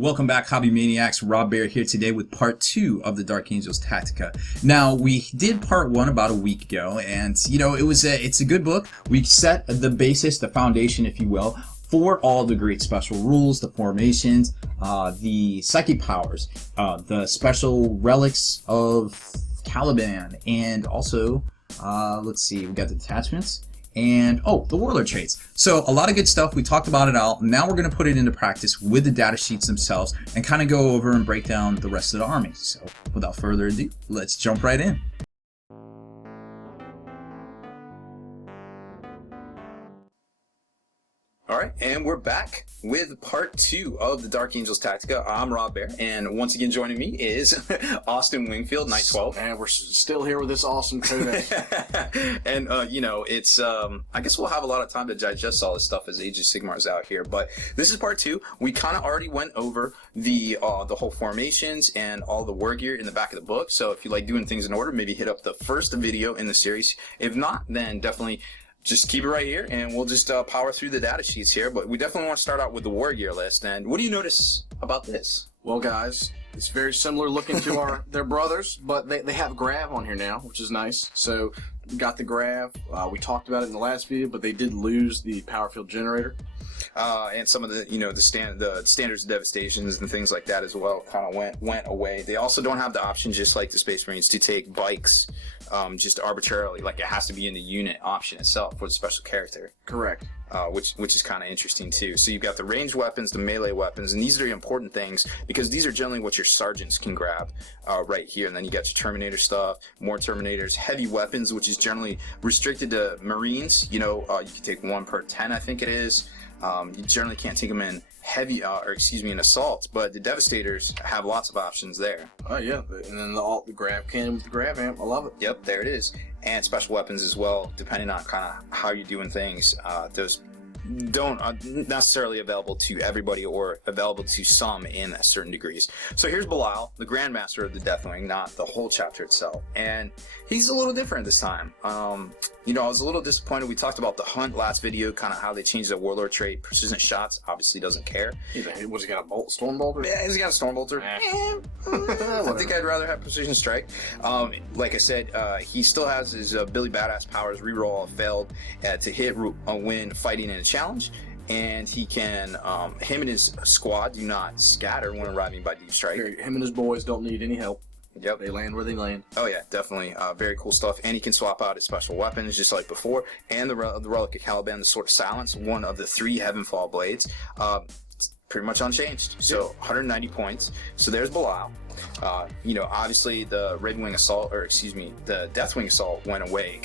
Welcome back, Hobby Maniacs. Rob Bear here today with part 2 of the Dark Angels Tactica. Now, we did part 1 about a week ago, and it's a good book. We set the basis, the foundation, if you will, for all the great special rules, the formations, the psychic powers, the special relics of Caliban, and also, let's see, we got the detachments. And the warlord traits. So a lot of good stuff. We talked about it all. Now we're going to put it into practice with the data sheets themselves and kind of go over and break down the rest of the army. So without further ado, let's jump right in. Alright, and we're back with part 2 of the Dark Angels Tactica. I'm Rob Bear, and once again joining me is Austin Wingfield, Night 12. And we're still here with this awesome Codex. And, it's, I guess we'll have a lot of time to digest all this stuff as Age of Sigmar's out here, but this is part 2. We kind of already went over the whole formations and all the war gear in the back of the book, so if you like doing things in order, maybe hit up the first video in the series. If not, then definitely just keep it right here, and we'll just power through the data sheets here. But we definitely want to start out with the war gear list. And what do you notice about this? Well, guys, it's very similar looking to their brothers, but they have grav on here now, which is nice. So we got the grav. We talked about it in the last video, but they did lose the power field generator. And some of the the standards of devastations and things like that as well kind of went away. They also don't have the option, just like the Space Marines, to take bikes just arbitrarily. Like, it has to be in the unit option itself for the special character. Correct. Which is kind of interesting too. So you've got the ranged weapons, the melee weapons, and these are the important things because these are generally what your sergeants can grab right here. And then you got your Terminator stuff, more Terminators, heavy weapons, which is generally restricted to Marines. You can take 1 per 10, I think it is. You generally can't take them in heavy, in assault, but the Devastators have lots of options there. Oh yeah, and then the grav cannon with the grav amp, I love it. Yep, there it is. And special weapons as well, depending on kind of how you're doing things. Those don't necessarily available to everybody or available to some in certain degrees. So here's Belial, the Grandmaster of the Deathwing, not the whole chapter itself, and he's a little different this time. I was a little disappointed. We talked about the hunt last video, kind of how they changed the warlord trait. Precision shots, obviously doesn't care. Was he got a storm bolter? Yeah, he's got a storm bolter. I think I'd rather have precision strike. Like I said, he still has his Billy Badass powers, reroll if failed, to hit when fighting in a challenge, and he can him and his squad do not scatter when arriving by deep strike. Him and his boys don't need any help. Yep. They land where they land. Oh yeah, definitely. Very cool stuff. And he can swap out his special weapons just like before. And the Relic of Caliban, the Sword of Silence, one of the 3 Heavenfall blades. Pretty much unchanged. So 190 points. So there's Belial. Obviously the Ravenwing Assault, the Deathwing Assault went away.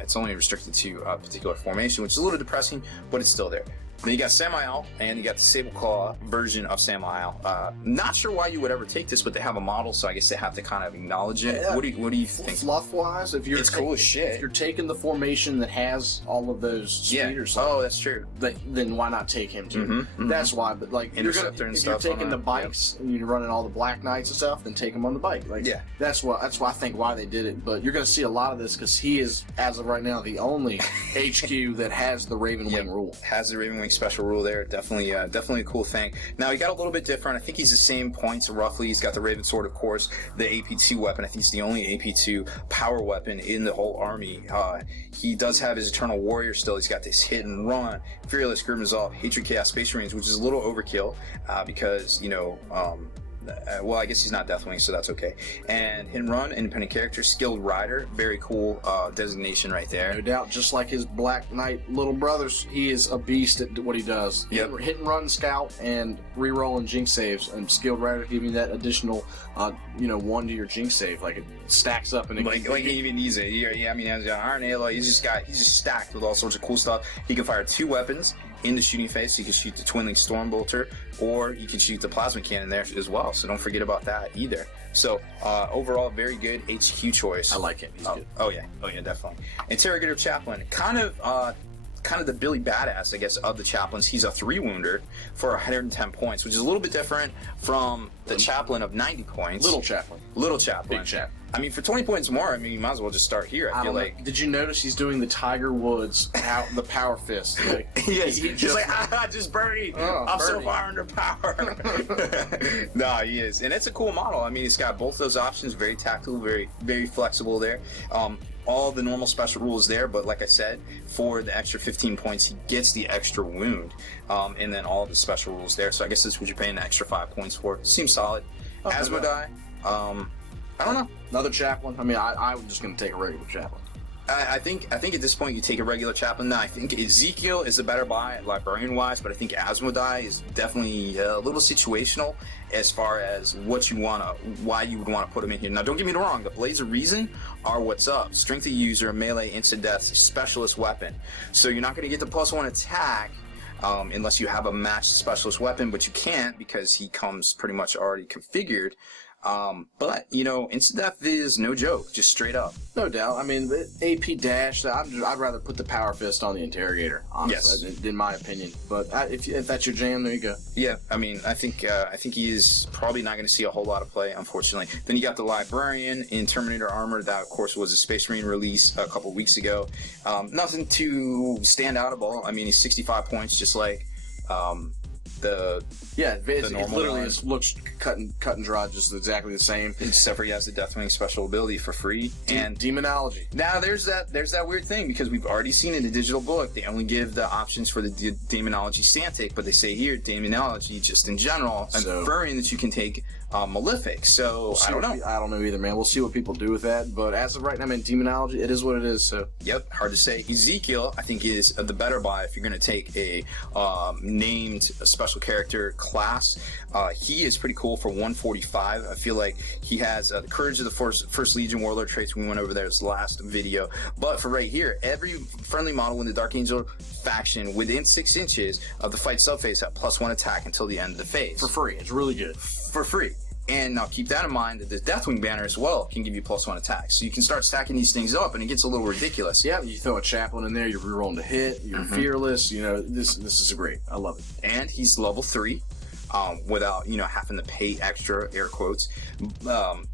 It's only restricted to a particular formation, which is a little depressing, but it's still there. Then you got Samael, and you got the Sableclaw version of Samael. Not sure why you would ever take this, but they have a model, so I guess they have to kind of acknowledge it. Yeah. What do you think? Fluff-wise, it's cool as shit. If you're taking the formation that has all of those speeders, that's true. Then why not take him too? That's why. But like, if you're taking the bikes and you're running all the Black Knights and stuff, then take him on the bike. That's why I think why they did it. But you're going to see a lot of this because he is, as of right now, the only HQ that has the Ravenwing rule. Has the Ravenwing special rule there. Definitely a cool thing. Now he got a little bit different. I think he's the same points roughly. He's got the Raven Sword, of course, the AP2 weapon. I think he's the only AP2 power weapon in the whole army. He does have his Eternal Warrior still. He's got this hit and run, Fearless Grim Resolve, Hatred Chaos Space Marines, which is a little overkill because well, I guess he's not Deathwing, so that's okay. And Hit and Run, Independent Character, Skilled Rider, very cool designation right there. No doubt, just like his Black Knight little brothers, he is a beast at what he does. Yep. Hit and Run, Scout, and reroll and Jinx saves, and Skilled Rider giving you that additional, 1 to your Jinx save. Like, it stacks up and he even needs it. Yeah, I mean, he's got Iron Halo. He's just stacked with all sorts of cool stuff. He can fire 2 weapons in the shooting phase. You can shoot the Twinling Storm Bolter, or you can shoot the Plasma Cannon there as well. So don't forget about that either. So overall, very good HQ choice. I like him. He's good. Oh yeah, definitely. Interrogator Chaplain, kind of the Billy Badass, I guess, of the chaplains. He's a 3-wounder for 110 points, which is a little bit different from the chaplain of 90 points. Little chaplain. Little chaplain. Big chaplain. I mean, for 20 points more, I mean, you might as well just start here. I feel like. Did you notice he's doing the Tiger Woods the power fist? Like, yes, he's like, just Bernie. I'm so far under power. No, he is, and it's a cool model. I mean, it's got both those options, very tactical, very, very flexible there. All the normal special rules there, but like I said, for the extra 15 points, he gets the extra wound, and then all the special rules there. So I guess this is what you're paying the extra 5 points for. Seems solid. Asmodai, I don't know. Another chaplain. I mean, I'm just going to take a regular chaplain. I think at this point you take a regular chaplain. Now I think Ezekiel is a better buy librarian wise, but I think Asmodai is definitely a little situational as far as why you would want to put him in here. Now don't get me wrong, the Blades of Reason are what's up. Strength of user, melee, instant death, specialist weapon. So you're not going to get the +1 attack unless you have a matched specialist weapon, but you can't because he comes pretty much already configured. But, you know, instant death is no joke, just straight up. No doubt. I mean, the AP dash, I'd rather put the power fist on the interrogator, honestly, in my opinion. But if that's your jam, there you go. Yeah, I mean, I think he is probably not going to see a whole lot of play, unfortunately. Then you got the Librarian in Terminator Armor. That, of course, was a Space Marine release a couple weeks ago. Nothing to stand out about. I mean, he's 65 points, just like it literally looks cut and dry, just exactly the same. Except for he has the Deathwing special ability for free and demonology. Now there's that weird thing because we've already seen in the digital book they only give the options for the demonology Santic, but they say here demonology just in general, inferring that you can take Malefic. So I don't know. I don't know either, man. We'll see what people do with that. But as of right now, man, demonology, it is what it is. So yep, hard to say. Ezekiel, I think, is the better buy if you're going to take a named special character class. He is pretty cool for 145. I feel like he has the Courage of the First Legion Warlord traits. We went over those last video. But for right here, every friendly model in the Dark Angel faction within 6 inches of the fight subphase have +1 attack until the end of the phase. For free. It's really good. For free. And now keep that in mind that the Deathwing banner as well can give you +1 attack. So you can start stacking these things up and it gets a little ridiculous. Yeah, you throw a chaplain in there, you're rerolling to hit, you're fearless, you know, this is great. I love it. And he's level 3. Without, you know, having to pay extra, air quotes.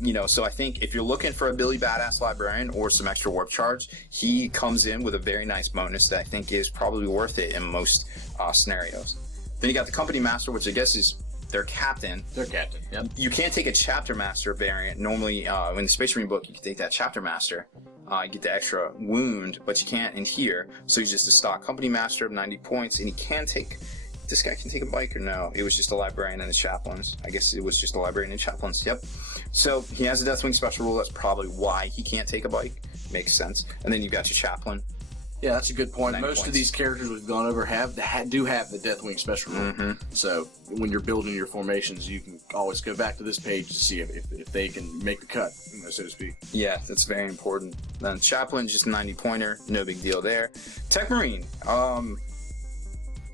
You know, so I think if you're looking for a Billy Badass Librarian or some extra warp charge, he comes in with a very nice bonus that I think is probably worth it in most scenarios. Then you got the Company Master, which I guess is their captain. Their captain, yep. You can't take a Chapter Master variant. Normally, in the Space Marine book, you can take that Chapter Master. You get the extra wound, but you can't in here. So he's just a stock Company Master of 90 points, and he can take... This guy can take a bike or no? It was just a Librarian and the Chaplains. I guess it was just a Librarian and Chaplains. Yep. So he has a Deathwing special rule. That's probably why he can't take a bike. Makes sense. And then you've got your Chaplain. Yeah, that's a good point. Most of these characters we've gone over do have the Deathwing special rule. So when you're building your formations, you can always go back to this page to see if they can make the cut, you know, so to speak. Yeah, that's very important. Then Chaplain, just a 90-pointer. No big deal there. Tech Marine.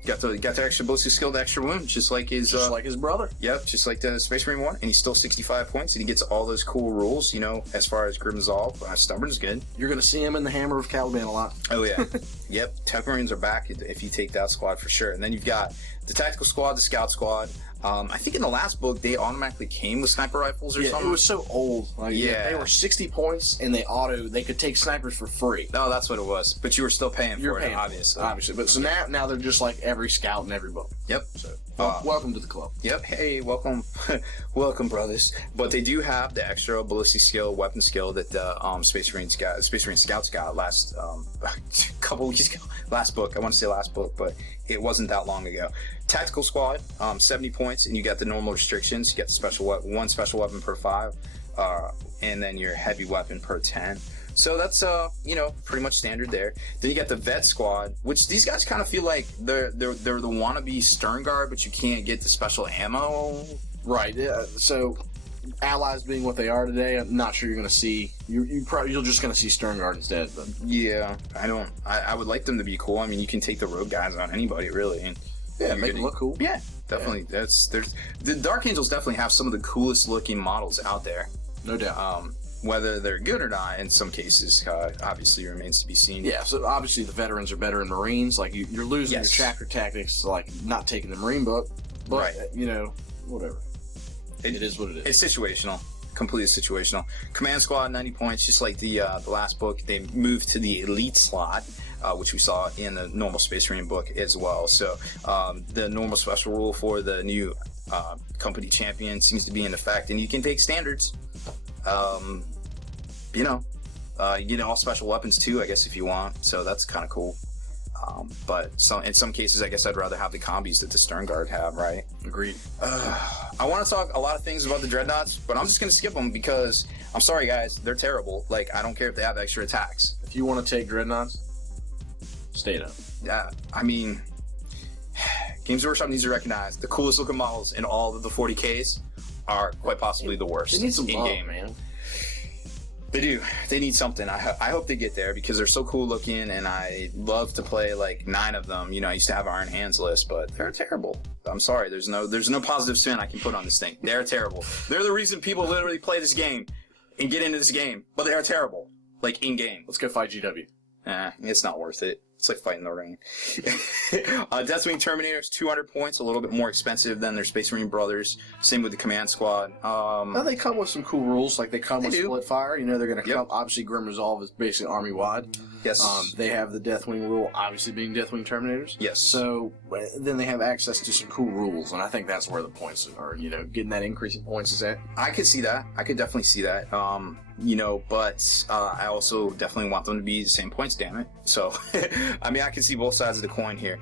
Got the extra ballistic skill, the extra wound, just like his brother. Yep, just like the Space Marine one, and he's still 65 points, and he gets all those cool rules, you know, as far as Grim Resolve. Stubborn's good. You're gonna see him in the Hammer of Caliban a lot. Oh yeah, yep. Tech Marines are back if you take that squad for sure. And then you've got the Tactical Squad, the Scout Squad. I think in the last book they automatically came with sniper rifles or something. It was so old. Like, they were 60 points and they could take snipers for free. No, that's what it was. But you were still paying for it, obviously. But so now they're just like every scout in every book. Yep. So welcome to the club. Yep. Hey, welcome, welcome, brothers. But they do have the extra ballistic skill, weapon skill that the Space Marine Scouts got last couple weeks ago. Last book. I want to say last book, but it wasn't that long ago. Tactical Squad, 70 points, and you got the normal restrictions. You got the special one special weapon per 5, and then your heavy weapon per 10. So that's you know, pretty much standard there. Then you got the Vet Squad, which these guys kind of feel like they're the wannabe Sternguard, but you can't get the special ammo. Right. Yeah. So allies being what they are today, I'm not sure you're going to see. You're just going to see Sternguard instead. But yeah, I would like them to be cool. I mean, you can take the rogue guys on anybody really, and make them look cool. Yeah, definitely. Yeah. The Dark Angels definitely have some of the coolest looking models out there. No doubt. Whether they're good or not, in some cases, obviously remains to be seen. Yeah, so obviously the veterans are better in Marines. Like, you're losing your chapter tactics, like not taking the Marine book. But, you know, whatever. It is what it is. It's situational. completely situational. Command Squad, 90 points, just like the last book. They moved to the elite slot, which we saw in the normal Space Marine book as well. So the normal special rule for the new company champion seems to be in effect, and you can take standards. You know, you get all special weapons too, I guess, if you want. So that's kind of cool. But in some cases, I guess I'd rather have the combis that the Stern Guard have, right? Agreed. I want to talk a lot of things about the Dreadnoughts, but I'm just going to skip them because, I'm sorry guys, they're terrible. Like, I don't care if they have extra attacks. If you want to take Dreadnoughts, stay down. Yeah, I mean, Games Workshop needs to recognize the coolest looking models in all of the 40Ks are quite possibly the worst. They need some love, in-game, man. They do. They need something. I hope they get there because they're so cool looking, and I love to play like 9 of them. You know, I used to have Iron Hands list, but they're terrible. I'm sorry. There's no positive spin I can put on this thing. They're terrible. They're the reason people literally play this game and get into this game, but they are terrible. Like in game. Let's go fight GW. It's not worth it. It's like fighting the rain. Deathwing Terminators, 200 points, a little bit more expensive than their Space Marine brothers. Same with the Command Squad. Now they come with some cool rules, like they come with split fire. You know, they're going to come. Obviously, Grim Resolve is basically army wide. Yes. They have the Deathwing rule, obviously being Deathwing Terminators. Yes. So then they have access to some cool rules, and I think that's where the points are. You know, getting that increase in points is at. I could see that. I could definitely see that. You know, but I also definitely want them to be the same points, damn it. So, I mean, I can see both sides of the coin here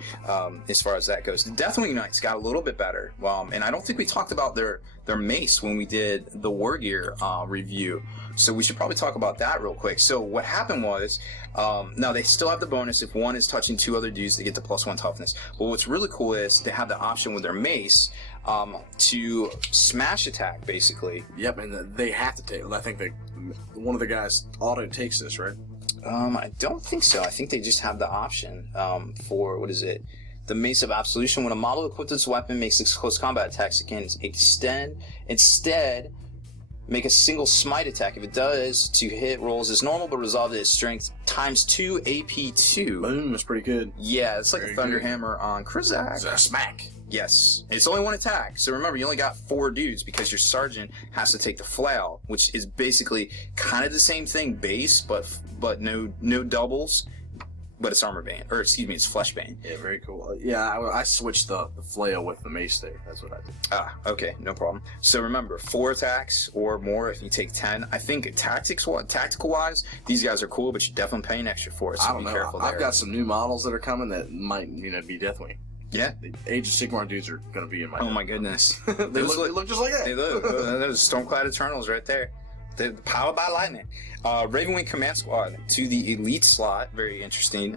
as far as that goes. The Deathwing Knights got a little bit better, and I don't think we talked about their mace when we did the War Gear review. So we should probably talk about that real quick. So what happened was, now they still have the bonus if one is touching 2 other dudes, they get the +1 toughness. But what's really cool is they have the option with their mace to smash attack, basically. Yep, and they have to take. I think one of the guys auto takes this, right? I don't think so. I think they just have the option for, what is it? The Mace of Absolution. When a model equipped with this weapon makes its close combat attacks, it can instead make a single smite attack. If it does, to hit rolls as normal, but resolve its strength times 2 AP2. Boom, that's pretty good. Yeah, it's like a Thunder Hammer on Krizak. It's a smack. Yes. It's only 1 attack, so remember, you only got 4 dudes because your sergeant has to take the flail, which is basically kind of the same thing base, but no doubles. But it's armor bane, or excuse me, it's flesh bane. Yeah, very cool. Yeah, I switched the flail with the mace there. That's what I did. Okay, no problem. So remember, 4 attacks or more if you take 10. I think tactical wise, these guys are cool, but you're definitely paying extra for it. So I don't be know. careful there. I've got some new models that are coming that might, be Deathwing. Yeah, the Age of Sigmar dudes are going to be in my. Oh my goodness, they look just like that. They look. Those Stormclad Eternals right there. They're powered by lightning. Ravenwing Command Squad to the elite slot. Very interesting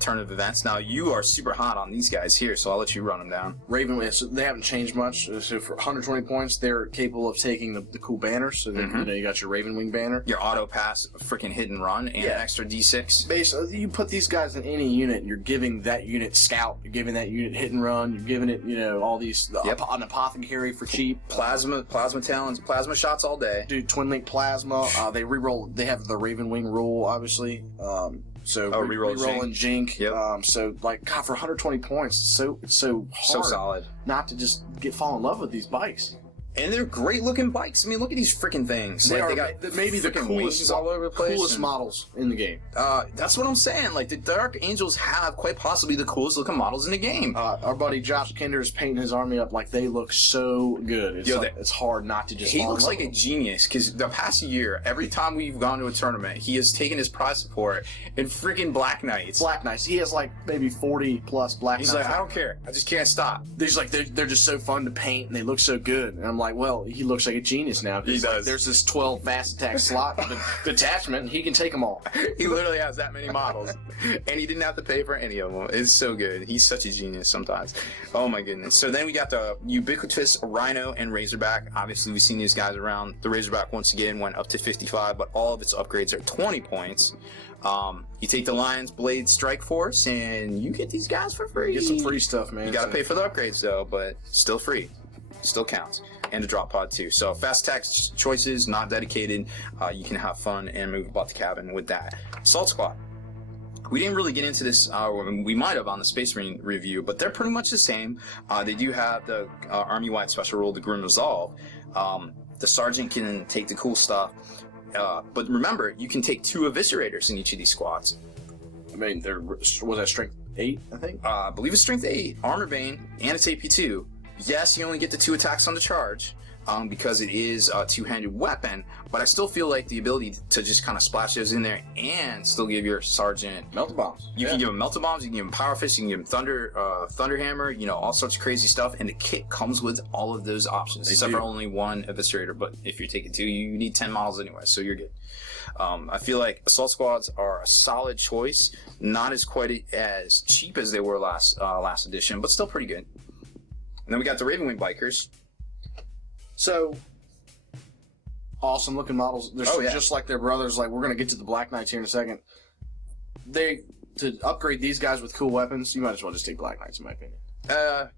turn of events. Now, you are super hot on these guys here, so I'll let you run them down. Ravenwing, so they haven't changed much. So for 120 points, they're capable of taking the cool banners. So that, you got your Ravenwing banner. Your auto pass, freaking hit and run, and an extra D6. Basically, you put these guys in any unit, and you're giving that unit scout, you're giving that unit hit and run, you're giving it, all these, an apothecary for cheap. Plasma talons, plasma shots all day. Dude, Twin Link Plasma, they reroll, they have the Ravenwing rule, obviously. So re-rolling Jink. Yep. So like, God, for 120 points, it's so hard. So solid. Not to just fall in love with these bikes. And they're great looking bikes. I mean, look at these freaking things. They got maybe the coolest all over the place. Coolest models in the game. That's what I'm saying. Like, the Dark Angels have quite possibly the coolest looking models in the game. Our buddy Josh Kinder is painting his army up like they look so good. It's hard not to just. He looks like a genius because the past year, every time we've gone to a tournament, he has taken his prize support in freaking Black Knights. Black Knights. He has like maybe 40 plus Black Knights. He's like, I don't care. I just can't stop. They're just so fun to paint and they look so good. And I'm like, well, he looks like a genius now. He does. Like, there's this 12 fast attack slot detachment, and he can take them all. He literally has that many models, and he didn't have to pay for any of them. It's so good. He's such a genius sometimes. Oh my goodness. So then we got the ubiquitous Rhino and Razorback. Obviously, we've seen these guys around. The Razorback once again went up to 55, but all of its upgrades are 20 points. You take the Lion's Blade Strike Force, and you get these guys for free. You get some free stuff, man. You gotta pay for the upgrades though, but still free. Still counts. And a drop pod too. So fast attack choices, not dedicated. You can have fun and move about the cabin with that. Assault Squad. We didn't really get into this, we might have on the Space Marine review, but they're pretty much the same. They do have the army-wide special rule, the Grim Resolve. The sergeant can take the cool stuff. But remember, you can take 2 eviscerators in each of these squads. I mean, was that strength 8, I think? I believe it's strength 8, armor bane, and it's AP2. Yes, you only get the 2 attacks on the charge, because it is a 2-handed weapon, but I still feel like the ability to just kind of splash those in there and still give your sergeant melta bombs. You can give him melta bombs, you can give him power fist, you can give him thunder hammer, you know, all sorts of crazy stuff, and the kit comes with all of those options, except for only 1 eviscerator, but if you're taking 2, you need 10 models anyway, so you're good. I feel like assault squads are a solid choice, not as quite as cheap as they were last edition, but still pretty good. And then we got the Ravenwing bikers. So, awesome looking models. They're just like their brothers. Like, we're going to get to the Black Knights here in a second. To upgrade these guys with cool weapons, you might as well just take Black Knights, in my opinion.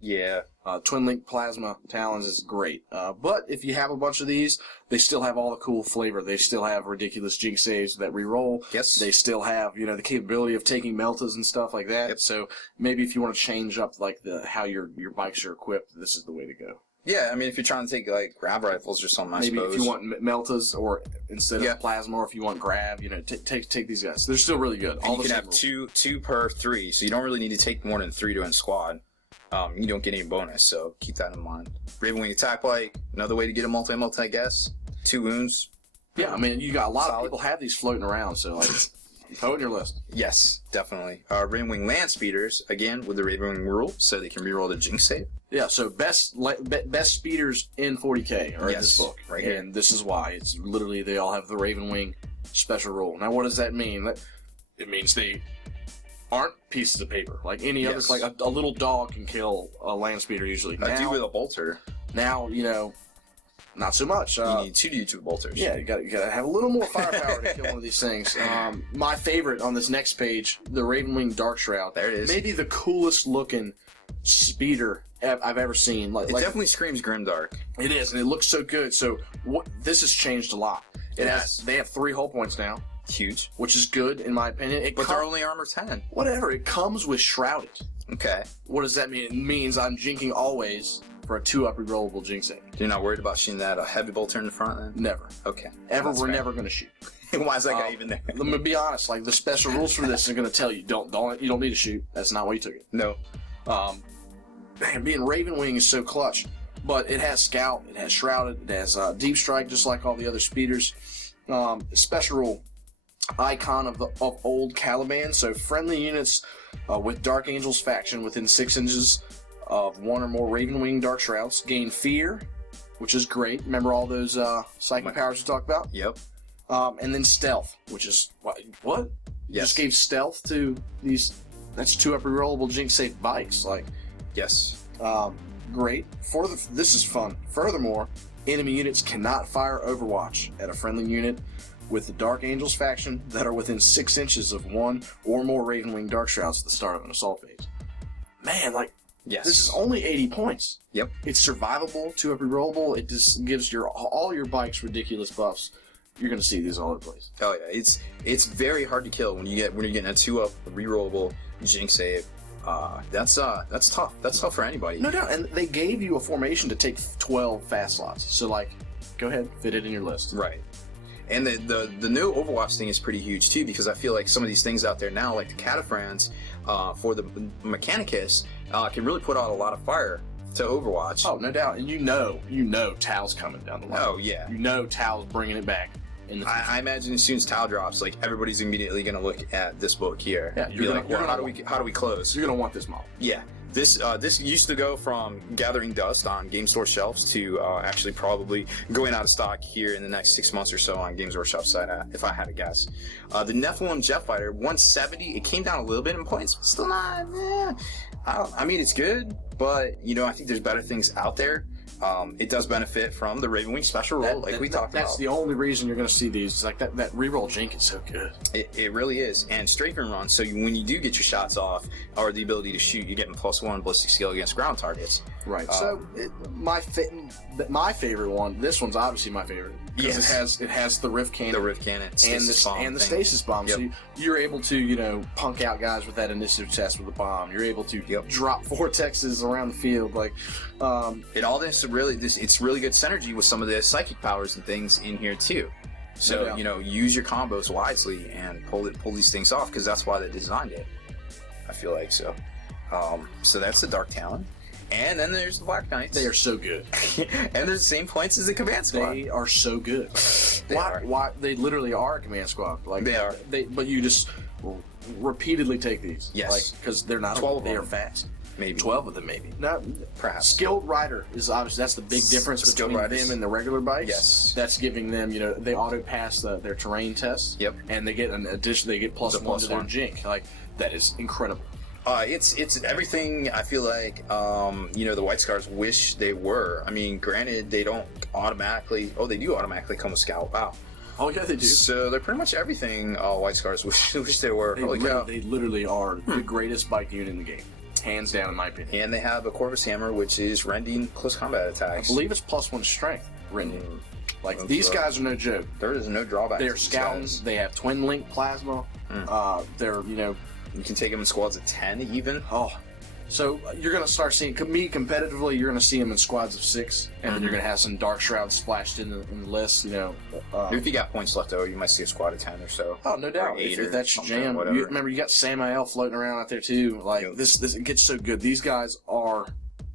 Yeah. Twin Link Plasma Talons is great. But if you have a bunch of these, they still have all the cool flavor. They still have ridiculous jinx saves that reroll. Yes. They still have, you know, the capability of taking meltas and stuff like that. Yep. So maybe if you want to change up, like, how your bikes are equipped, this is the way to go. Yeah, I mean, if you're trying to take, like, grab rifles or something, I suppose. Maybe if you want meltas or instead of plasma, or if you want grab, you know, take these guys. They're still really good. And you can have two per 3, so you don't really need to take more than 3 to in squad. You don't get any bonus, so keep that in mind. Ravenwing attack bike, another way to get a multi, I guess. 2 wounds. Yeah, I mean, you got a lot of people have these floating around, so, like, throw it in your list. Yes, definitely. Ravenwing landspeeders, again, with the Ravenwing rule, so they can reroll the jinx save. Yeah, so best speeders in 40k are in this book. Right here. And this is why. It's literally, they all have the Ravenwing special rule. Now, what does that mean? It means they aren't pieces of paper. Like any other, like a little dog can kill a landspeeder usually. I do with a bolter. Now, you know, not so much. You need 2 bolters. Yeah, you gotta have a little more firepower to kill one of these things. My favorite on this next page, the Ravenwing Dark Shroud. There it is. Maybe the coolest looking speeder I've ever seen. It definitely screams grimdark. It is, and it looks so good. So this has changed a lot. They have 3 hull points now. Huge. Which is good, in my opinion. But they're only armor 10. Whatever. It comes with Shrouded. Okay. What does that mean? It means I'm jinking always for a 2-up rerollable jinx save. You're not worried about shooting that heavy bolter in the front then? Never. Okay. We're never going to shoot. Why is that guy even there? Let me be honest. Like, the special rules for this are going to tell you, you don't need to shoot. That's not why you took it. No. Man, being Ravenwing is so clutch. But it has Scout, it has Shrouded, it has Deep Strike, just like all the other speeders. Special rule. Icon of old Caliban, so friendly units with Dark Angels faction within 6 inches of 1 or more Ravenwing Dark Shrouds gain fear, which is great. Remember all those psychic powers we talked about? Yep. And then stealth, which is what? You just gave stealth to these. That's 2-up rerollable jinx safe bikes. Like, yes. Great. This is fun. Furthermore, enemy units cannot fire Overwatch at a friendly unit with the Dark Angels faction that are within 6 inches of 1 or more Ravenwing Dark Shrouds at the start of an assault phase. Man, like, this is only 80 points. Yep. It's survivable, 2-up rerollable. It just gives all your bikes ridiculous buffs. You're going to see these all over the place. Oh yeah, it's very hard to kill when you're getting a 2-up rerollable jinx save. That's tough. That's tough for anybody. No doubt. And they gave you a formation to take 12 fast slots. So, like, go ahead, fit it in your list. Right. And the new Overwatch thing is pretty huge too, because I feel like some of these things out there now, like the Cataphrans for the Mechanicus, can really put out a lot of fire to Overwatch. Oh, no doubt. And you know Tal's coming down the line. Oh, yeah. You know Tal's bringing it back. I imagine as soon as Tal drops, like, everybody's immediately going to look at this book here. Yeah, you're like, well, how do we close? You're going to want this model. Yeah. This used to go from gathering dust on game store shelves to actually probably going out of stock here in the next 6 months or so on Games Workshop side, if I had to guess. The Nephilim Jet Fighter, 170. It came down a little bit in points, but still not. I mean, it's good, but I think there's better things out there. It does benefit from the Ravenwing special roll, we talked about. That's the only reason you're going to see these. It's like that reroll Jink is so good. It really is. And strafing run, so when you do get your shots off, or the ability to shoot, you're getting +1 ballistic skill against ground targets. Right. My favorite one, this one's obviously my favorite. Because it has the Rift Cannon. The Rift Cannon. And the Stasis Bomb. Yep. So you're able to, punk out guys with that initiative test with a bomb. You're able to drop vortexes around the field. Like, it all this it's really good synergy with some of the psychic powers and things in here too. So use your combos wisely and pull these things off, because that's why they designed it. I feel like so. So that's the Dark Talon. And then there's the Black Knights. They are so good. And they're the same points as the Command Squad. They are so good. Why? They literally are a Command Squad. Like they are. But you just repeatedly take these. Yes. Because they're not. 12 they are fast. Maybe 12 of them, maybe. Not perhaps. Skilled Rider is obviously that's the big difference between them and the regular bikes. Yes. That's giving them, they auto pass their terrain tests. Yep. And they get an addition. They get plus one to their jink. Like that is incredible. It's everything. I feel like the White Scars wish they were. I mean, granted, they don't automatically. Oh, they do automatically come with Scout. Wow. Oh yeah, they do. So they're pretty much everything White Scars wish they were. They literally are the greatest bike unit in the game, hands down, in my opinion. And they have a Corvus Hammer, which is rending close combat attacks. I believe it's +1 strength rending. These guys are no joke. There is no drawback. They're scouting. They have twin link plasma. They're You can take them in squads of 10 even. Oh. So you're going to start seeing, competitively, you're going to see them in squads of 6, and then you're going to have some Dark Shrouds splashed in the list, if you got points left over, you might see a squad of 10 or so. Oh, no doubt. If that's your jam. Remember, you got Samael floating around out there, too. This it gets so good. These guys are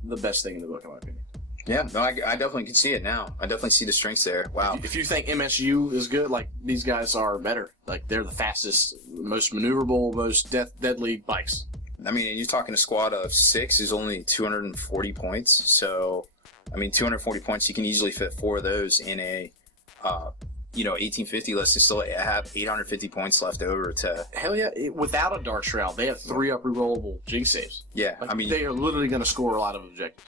the best thing in the book, in my opinion. Yeah, no, I definitely can see it now. I definitely see the strengths there. Wow. If you think MSU is good, these guys are better. They're the fastest, most maneuverable, most deadly bikes. I mean, you're talking a squad of 6 is only 240 points. So, 240 points, you can easily fit 4 of those in a, 1850 list and still have 850 points left over to... Hell yeah. Without a Dark Shroud, they have 3 up-rerollable jink saves. Yeah, they are literally going to score a lot of objectives.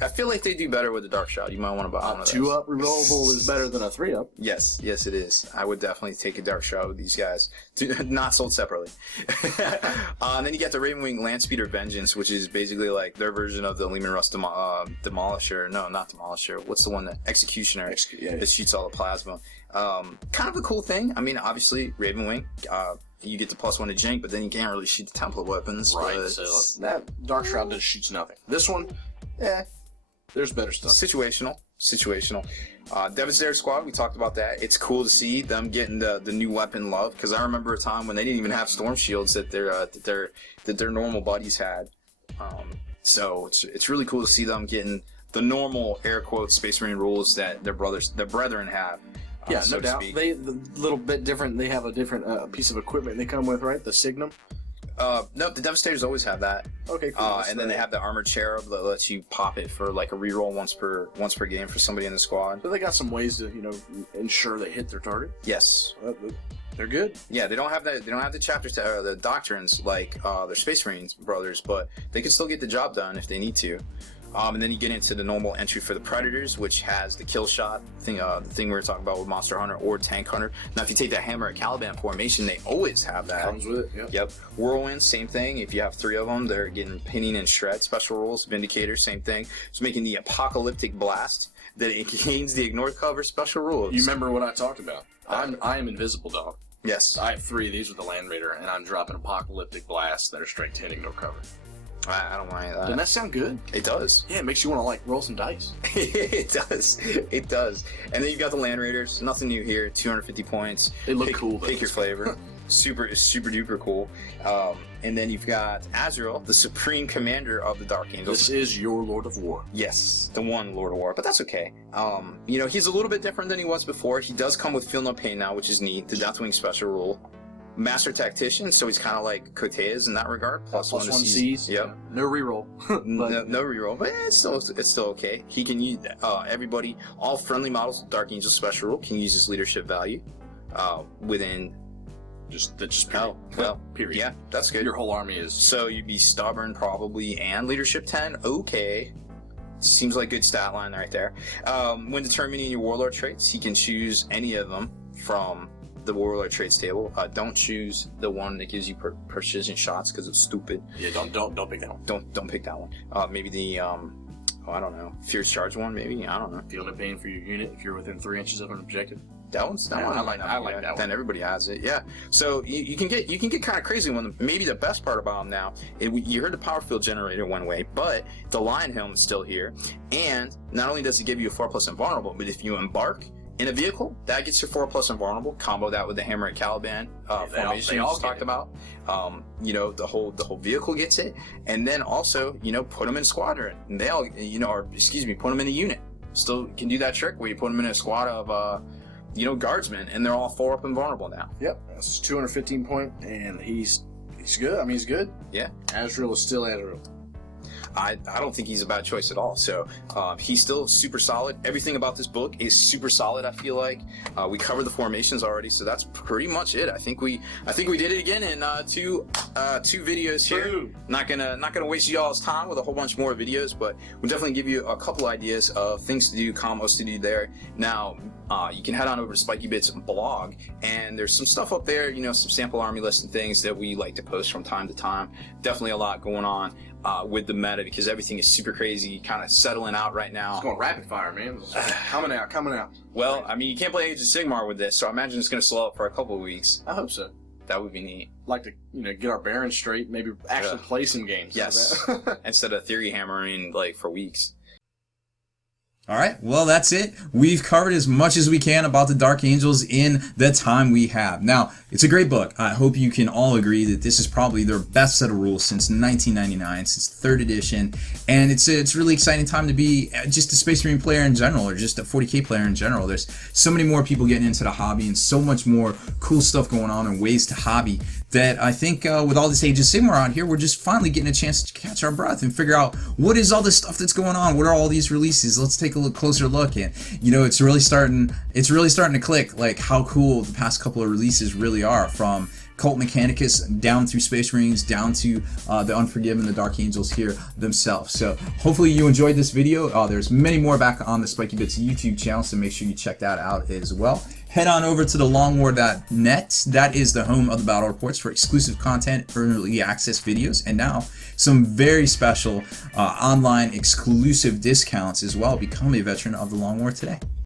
I feel like they do better with the Dark Shroud. You might want to buy one of those. 2 up rerollable is better than a 3 up. Yes, it is. I would definitely take a Dark Shroud with these guys. Not sold separately. And then you got the Ravenwing Landspeeder Vengeance, which is basically like their version of the Lehman Russ Demolisher. No, not Demolisher. What's the one that Executioner that shoots all the plasma. Kind of a cool thing. Obviously, Ravenwing. You get the +1 to jink, but then you can't really shoot the template weapons. Right. So that Dark Shroud just shoots nothing. This one. Yeah, there's better stuff. Situational. Devastator Squad, we talked about that. It's cool to see them getting the new weapon love, because I remember a time when they didn't even have storm shields that their normal buddies had. So it's really cool to see them getting the normal air quotes Space Marine rules that their brethren have. Yeah, no doubt. They a little bit different. They have a different piece of equipment they come with, right? The Signum. No, the Devastators always have that. Okay, cool. And then they have the Armored Cherub that lets you pop it for like a reroll once per game for somebody in the squad. So they got some ways to ensure they hit their target. Yes, they're good. Yeah, they don't have the chapters the doctrines like their Space Marines brothers, but they can still get the job done if they need to. And then you get into the normal entry for the Predators, which has the kill shot thing, the thing we were talking about with Monster Hunter or Tank Hunter. Now, if you take that Hammer at Caliban formation, they always have that. Comes with it, Yep. Whirlwind, same thing. If you have 3 of them, they're getting pinning and shred. Special rules, Vindicator, same thing. It's making the Apocalyptic Blast that it gains the Ignore Cover special rules. You remember what I talked about? I am Invisible Dog. Yes. I have 3 of these with the Land Raider, and I'm dropping Apocalyptic Blasts that are straight 10 Ignore Cover. I don't mind that. Doesn't that sound good? It does. Yeah, it makes you want to roll some dice. It does. And then you've got the Land Raiders. Nothing new here. 250 points. They look cool. Pick your flavor. super duper cool. And then you've got Azrael, the Supreme Commander of the Dark Angels. This is your Lord of War. Yes, the one Lord of War, but that's okay. He's a little bit different than he was before. He does come with Feel No Pain now, which is neat. The Deathwing special rule. Master Tactician, so he's kind of like Coteas in that regard. Plus one C's. Yep. No reroll. no reroll, but it's still okay. He can use everybody. All friendly models of Dark Angel special rule can use his leadership value within. Just period. Oh, well, period. Yeah, that's good. Your whole army is. So you'd be stubborn probably and leadership 10. Okay. Seems like good stat line right there. When determining your warlord traits, he can choose any of them from the warlord traits table. Don't choose the one that gives you precision shots because it's stupid. Yeah, don't pick that one. Don't pick that one. Maybe the I don't know, fierce charge one. Maybe I don't know. Feel no pain for your unit if you're within 3 inches of an objective. That one's that Yeah, one. I like that one. Then everybody has it. Yeah. So you can get kind of crazy when maybe the best part about them now. You heard the power field generator one way, but the lion helm is still here, and not only does it give you a 4+ invulnerable, but if you embark in a vehicle, that gets your 4+ invulnerable. Combo that with the hammer and Caliban formation you just talked about. You know, the whole vehicle gets it, and then also, you know, put them in squadron. And they all, you know, or excuse me, put them in a unit. Still can do that trick where you put them in a squad of you know, guardsmen, and they're all 4+ invulnerable now. Yep, that's 215 point, and he's good. I mean, he's good. Yeah. Azrael is still Azrael. I don't think he's a bad choice at all. So he's still super solid. Everything about this book is super solid. I feel like we covered the formations already, so that's pretty much it. I think we did it again in two videos here. Ooh. Not gonna waste y'all's time with a whole bunch more videos, but we'll definitely give you a couple ideas of things to do, combos to do there. Now you can head on over to Spiky Bit's blog, and there's some stuff up there. You know, some sample army lists and things that we like to post from time to time. Definitely a lot going on with the meta, because everything is super crazy, kind of settling out right now. It's going rapid fire, man. Coming out. Well, I mean, you can't play Age of Sigmar with this, so I imagine it's going to slow up for a couple of weeks. I hope so. That would be neat. Like to, you know, get our bearings straight, maybe actually play some games. Yes. Instead of theory hammering like for weeks. All right, well, that's it. We've covered as much as we can about the Dark Angels in the time we have. Now, it's a great book. I hope you can all agree that this is probably their best set of rules since 1999, since 3rd edition, and it's a really exciting time to be just a Space Marine player in general, or just a 40k player in general. There's so many more people getting into the hobby, and so much more cool stuff going on and ways to hobby, that I think with all this Age of Sigmar out here, we're just finally getting a chance to catch our breath and figure out what is all this stuff that's going on. What are all these releases? Let's take a closer look. And you know, it's really starting to click, like how cool the past couple of releases really are, from Cult Mechanicus down through Space Marines, down to the Unforgiven, the Dark Angels here themselves. So hopefully you enjoyed this video. There's many more back on the Spiky Bits YouTube channel, so make sure you check that out as well. Head on over to the longwar.net. That is the home of the battle reports for exclusive content, early access videos, and now some very special online exclusive discounts as well. Become a veteran of the Long War today.